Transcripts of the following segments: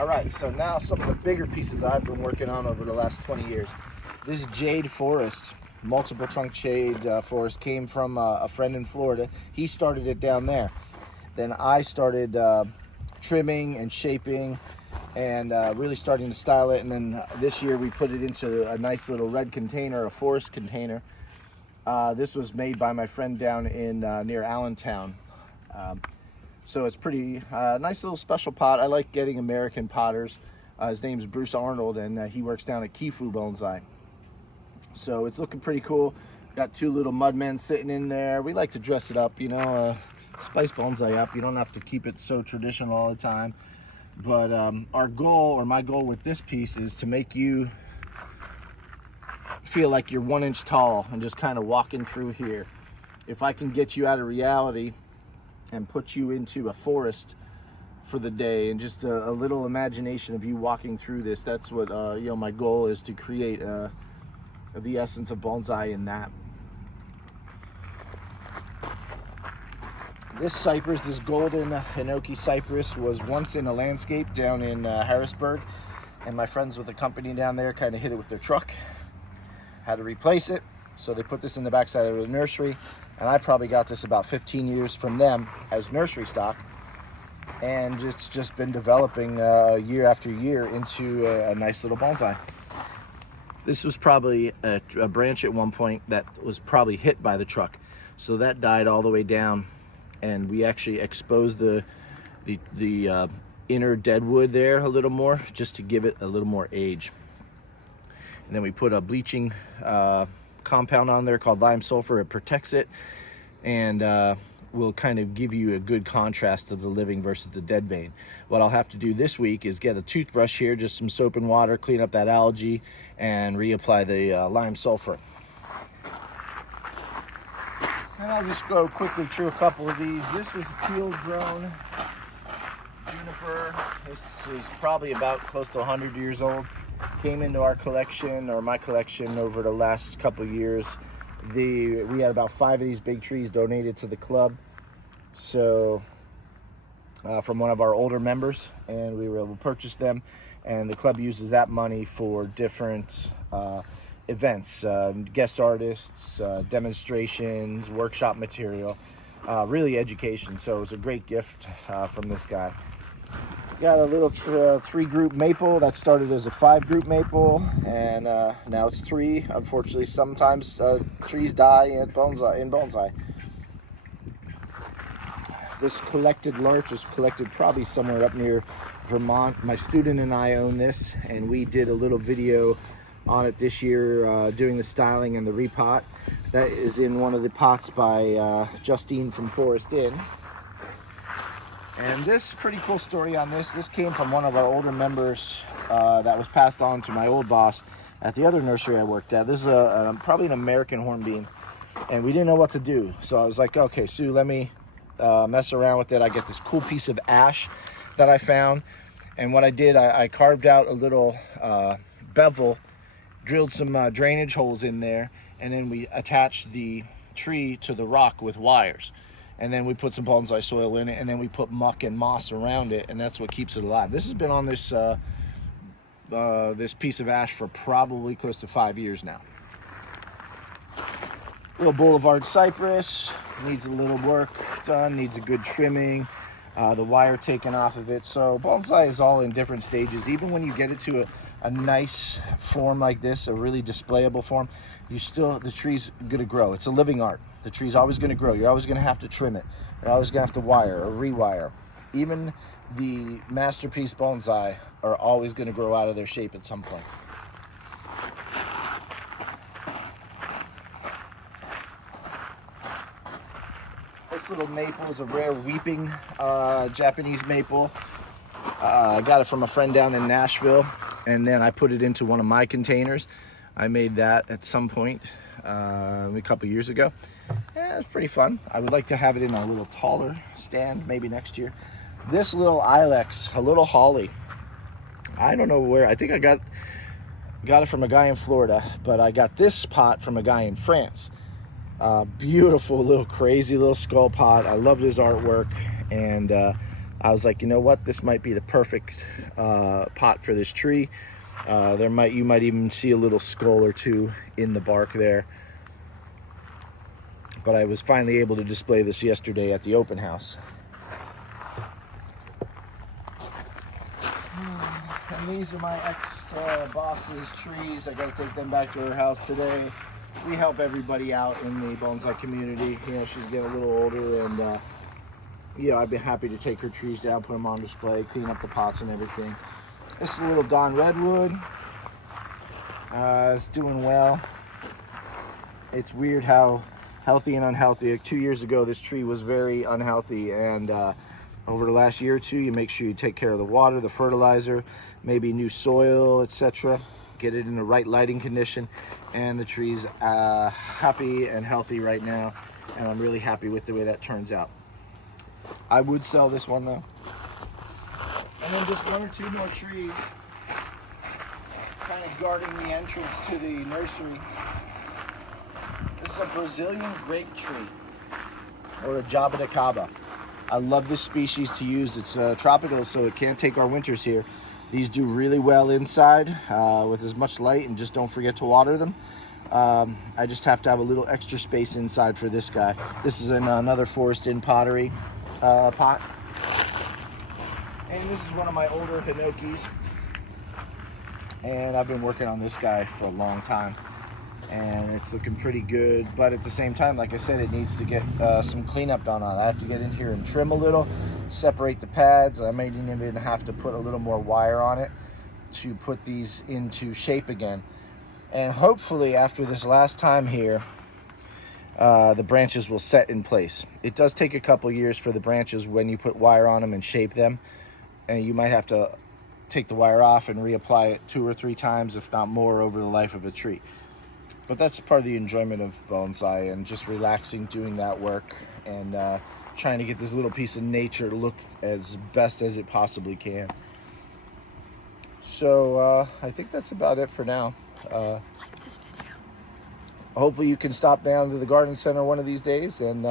All right, so now some of the bigger pieces I've been working on over the last 20 years. This jade forest, multiple trunk jade forest, came from a friend in Florida. He started it down there. Then I started trimming and shaping and really starting to style it. And then this year we put it into a nice little red container, a forest container. This was made by my friend down in near Allentown. So it's pretty nice little special pot. I like getting American potters. His name's Bruce Arnold, and he works down at Kifu Bonsai. So it's looking pretty cool. Got two little mudmen sitting in there. We like to dress it up, you know, spice bonsai up. You don't have to keep it so traditional all the time. But our goal, or my goal with this piece, is to make you feel like you're 1 inch tall and just kind of walking through here. If I can get you out of reality and put you into a forest for the day and just a little imagination of you walking through this, that's what you know, my goal is, to create the essence of bonsai in that. This cypress, this golden Hinoki cypress, was once in a landscape down in Harrisburg, and my friends with the company down there kind of hit it with their truck, had to replace it, so they put this in the backside of the nursery. And I probably got this about 15 years from them as nursery stock. And it's just been developing year after year into a nice little bonsai. This was probably a branch at one point that was probably hit by the truck. So that died all the way down. And we actually exposed the inner dead wood there a little more, just to give it a little more age. And then we put a bleaching compound on there called lime sulfur. It protects it and will kind of give you a good contrast of the living versus the dead vein. What I'll have to do this week is get a toothbrush here, just some soap and water, clean up that algae, and reapply the lime sulfur. And I'll just go quickly through a couple of these. This was a field grown juniper. This is probably about close to 100 years old. Came into our collection, or my collection, over the last couple of years. We had about 5 of these big trees donated to the club, so from one of our older members, and we were able to purchase them, and the club uses that money for different events, guest artists, demonstrations, workshop material, really education. So it was a great gift from this guy. Got a little 3-group maple that started as a 5-group maple, and now it's 3. Unfortunately, sometimes trees die in bonsai. This collected larch is collected probably somewhere up near Vermont. My student and I own this, and we did a little video on it this year, doing the styling and the repot. That is in one of the pots by Justine from Forest Inn. And this pretty cool story on this. This came from one of our older members that was passed on to my old boss at the other nursery I worked at. This is probably an American hornbeam, and we didn't know what to do. So I was like, okay, Sue, let me mess around with it. I get this cool piece of ash that I found, and what I did, I carved out a little bevel, drilled some drainage holes in there, and then we attached the tree to the rock with wires. And then we put some bonsai soil in it, and then we put muck and moss around it, and that's what keeps it alive. This has been on this this piece of ash for probably close to 5 years now. Little boulevard cypress, needs a little work done, needs a good trimming, the wire taken off of it. So bonsai is all in different stages. Even when you get it to a nice form like this, a really displayable form, the tree's gonna grow. It's a living art. The tree's always going to grow. You're always going to have to trim it. You're always going to have to wire or rewire. Even the masterpiece bonsai are always going to grow out of their shape at some point. This little maple is a rare weeping Japanese maple. I got it from a friend down in Nashville, and then I put it into one of my containers. I made that at some point a couple years ago. Yeah, it's pretty fun. I would like to have it in a little taller stand, maybe next year. This little ilex, a little holly, I don't know where. I think I got it from a guy in Florida, but I got this pot from a guy in France. Beautiful little crazy little skull pot. I love his artwork, and I was like, you know what, this might be the perfect pot for this tree. You might even see a little skull or two in the bark there. But I was finally able to display this yesterday at the open house. And these are my ex-boss's trees. I got to take them back to her house today. We help everybody out in the bonsai community. You know, she's getting a little older, and you know, I'd be happy to take her trees down, put them on display, clean up the pots and everything. This is a little Don Redwood. It's doing well. It's weird how healthy and unhealthy. 2 years ago, this tree was very unhealthy, and over the last year or two, you make sure you take care of the water, the fertilizer, maybe new soil, etc. Get it in the right lighting condition, and the tree's happy and healthy right now, and I'm really happy with the way that turns out. I would sell this one though. And then just one or two more trees kind of guarding the entrance to the nursery. This is a Brazilian grape tree, or a jabuticaba. I love this species to use. It's tropical, so it can't take our winters here. These do really well inside with as much light, and just don't forget to water them. I just have to have a little extra space inside for this guy. This is in another Forest Inn pottery pot. And this is one of my older Hinokis. And I've been working on this guy for a long time. And it's looking pretty good, but at the same time, like I said, it needs to get some cleanup done on it. I have to get in here and trim a little, separate the pads. I may even have to put a little more wire on it to put these into shape again. And hopefully after this last time here, the branches will set in place. It does take a couple years for the branches when you put wire on them and shape them, and you might have to take the wire off and reapply it 2 or 3 times, if not more, over the life of a tree. But that's part of the enjoyment of bonsai, and just relaxing doing that work, and trying to get this little piece of nature to look as best as it possibly can. So I think that's about it for now. Hopefully you can stop down to the garden center one of these days and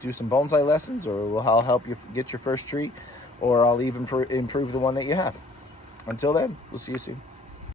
do some bonsai lessons, or I'll help you get your first tree, or I'll even improve the one that you have. Until then, we'll see you soon.